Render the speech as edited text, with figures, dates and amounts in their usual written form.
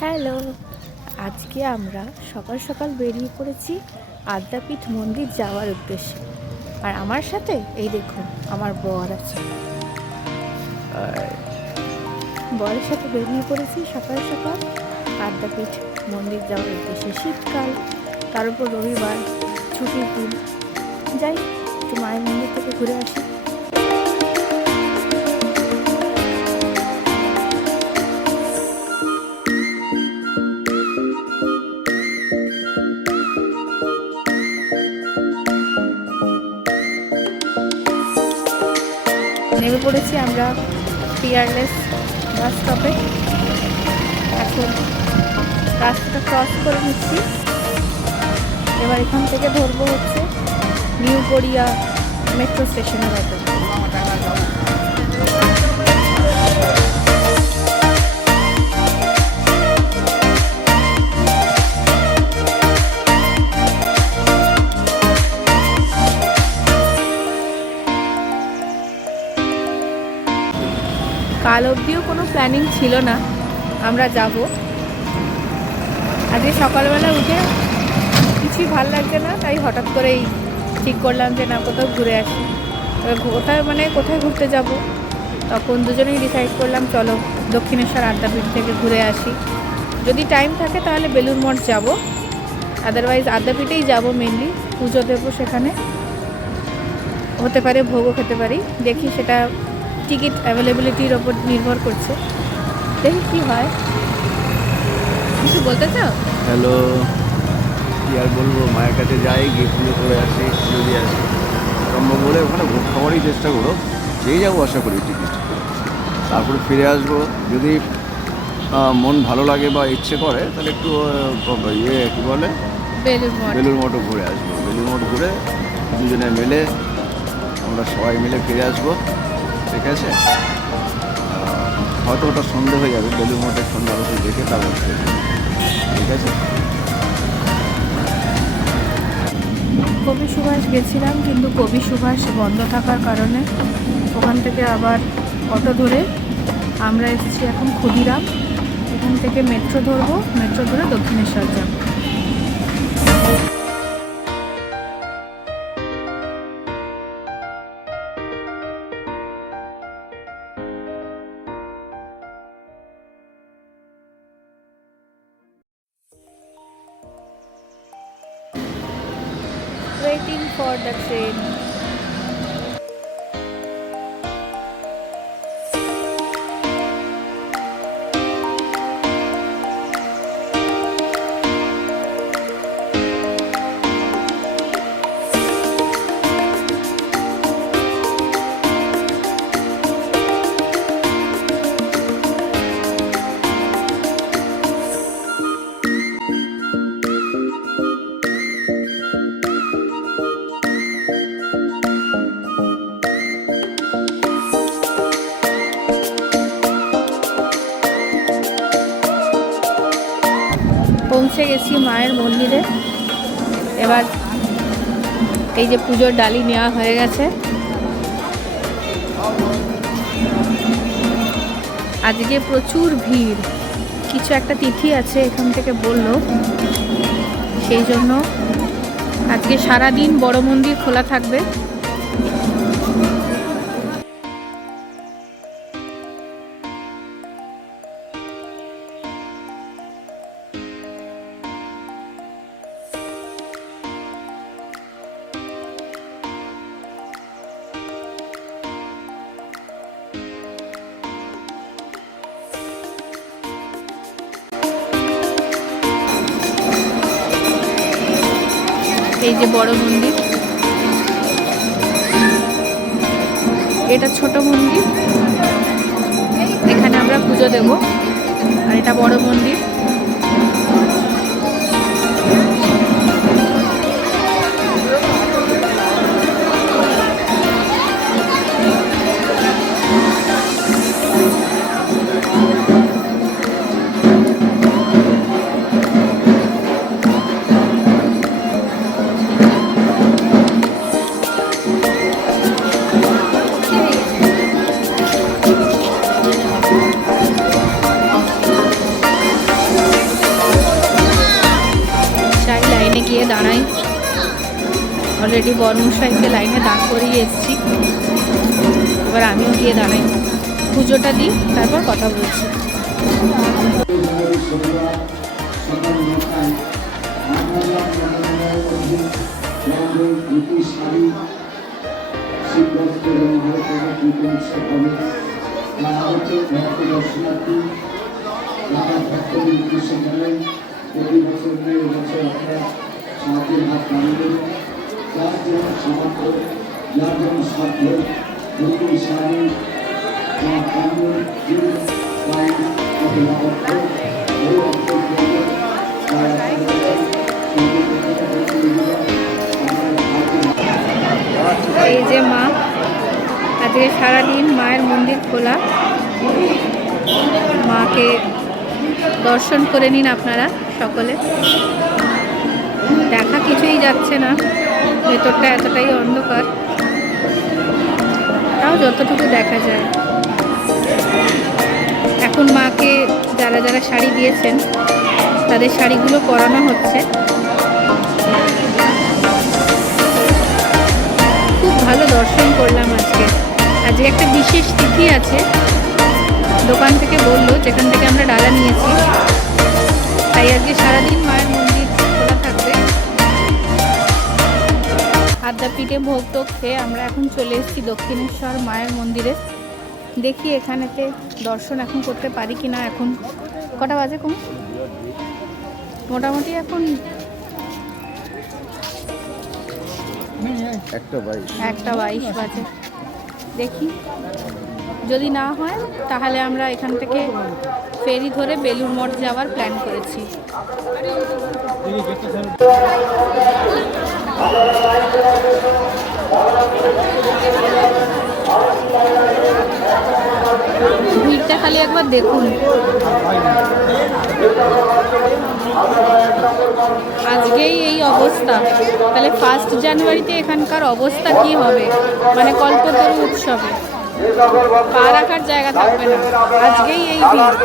Hello, আজকে আমরা সকাল সকাল বেরিয়ে পড়েছি আদ্যাপীঠ মন্দির যাওয়ার উদ্দেশ্যে। আর আমার সাথে এই দেখুন আমার বর আছে। আর বরের সাথে বেরিয়ে পড়েছি সকাল সকাল আদ্যাপীঠ মন্দির যাওয়ার উদ্দেশ্যে। শীতকাল, তার উপর রবিবার, ছুটির দিন। যাই একটু মায়ের মন্দির থেকে ঘুরে আসি। নেমে পড়েছি আমরা পিয়ারলেস বাস স্টপে। এখন রাস্তাটা ক্রস করে নিচ্ছি। এবার এখান থেকে ধরবো হচ্ছে নিউ গড়িয়া মেট্রো স্টেশনের অটো। কাল অবধিও কোনো প্ল্যানিং ছিল না আমরা যাব। আজকে সকালবেলা উঠে কিছুই ভাল লাগছে না, তাই হঠাৎ করেই ঠিক করলাম যে না কোথাও ঘুরে আসি। কোথায় ঘুরতে যাব, তখন দুজনেই ডিসাইড করলাম চলো দক্ষিণেশ্বর আদ্যাপীঠ থেকে ঘুরে আসি। যদি টাইম থাকে তাহলে বেলুড় মঠ যাব, আদারওয়াইজ আদ্যাপীঠেই যাব। মেনলি পুজো দেবো সেখানে, হতে পারে ভোগও খেতে পারি। দেখি, সেটা টিকিট অ্যাভেলেবিলিটির ওপর নির্ভর করছে। দেখি কি হয়। কিছু বলতে চাও? হ্যালো, কি আর বলবো, মায়ের কাছে যাই, গিয়ে পুজো করে আসি, পুজো দিয়ে আসি। সম্ভব হলে ওখানে ভোগ খাওয়ারই চেষ্টা করো, যেই যাবো আশা করি টিকিট। তারপরে ফিরে আসবো। যদি মন ভালো লাগে বা ইচ্ছে করে তাহলে একটু কী বলে বেলুড় মঠও ঘুরে আসবো। বেলুড় মঠ ঘুরে দুজনে মিলে আমরা সবাই মিলে ফিরে আসবো, ঠিক আছে? হয়তো ওটা সন্ধে হয়ে যাবে, বেলুড় মঠের সন্ধ্যা আরতি দেখে তারপর ঠিক আছে। কবি সুভাষ গেছিলাম, কিন্তু কবি সুভাষ বন্ধ থাকার কারণে ওখান থেকে আবার অটো ধরে আমরা এসেছি এখন ক্ষুদিরাম। এখান থেকে মেট্রো ধরবো, মেট্রো ধরে দক্ষিণেশ্বর যাব। Waiting for the train. পৌঁছে গেছি মায়ের মন্দিরে। এবার এই যে পুজোর ডালি নেওয়া হয়ে গেছে। আজকে প্রচুর ভিড়, কিছু একটা তিথি আছে এখান থেকে বললো, সেই জন্য আজকে সারাদিন বড় মন্দির খোলা থাকবে। এই যে বড় মন্দির, এটা ছোট মন্দির, এখানে আমরা পুজো দেব। আর এটা বড় মন্দির। গিয়ে দাঁড়াই। অলরেডি বর্মশাইকে লাইনে দাঁড় করিয়ে এসেছি, এবার আমিও গিয়ে দাঁড়াই, পুজোটা দিই, তারপর কথা বলছি। এই যে মা, আজকে সারাদিন মায়ের মন্দির খোলা, মাকে দর্শন করে নিন আপনারা সকলে। দেখা কিছুই যাচ্ছে না, ভেতরটা এতটাই অন্ধকার, তাও যতটুকু দেখা যায়। এখন মাকে যারা যারা শাড়ি দিয়েছেন তাদের শাড়িগুলো পরানো হচ্ছে। খুব ভালো দর্শন করলাম আজকে। আজকে একটা বিশেষ তিথি আছে, দোকান থেকে বললো, যেখান থেকে আমরা ডালা নিয়েছি, তাই আজকে সারাদিন মায়ের মন্দির খোলা থাকবে। আদ্যাপীঠে ভোগ টোগ খেয়ে আমরা এখন চলে এসেছি দক্ষিণেশ্বর মায়ের মন্দিরে। দেখি এখানেতে দর্শন এখন করতে পারি কিনা। এখন কটা বাজে কম? মোটামুটি এখন 1:22 বাজে। দেখি যদি না হয় তাহলে আমরা এখান থেকে ফেরি ধরে বেলুড় মঠ যাওয়ার প্ল্যান করেছি। ভিড়টা খালি একবার দেখুন। আজকেই এই অবস্থা, তাহলে 1 জানুয়ারিতে এখানকার অবস্থা কি হবে? মানে কল্পতরু উৎসবে পা রাখার জায়গা থাকবে না। আজকেই এই ভিড়।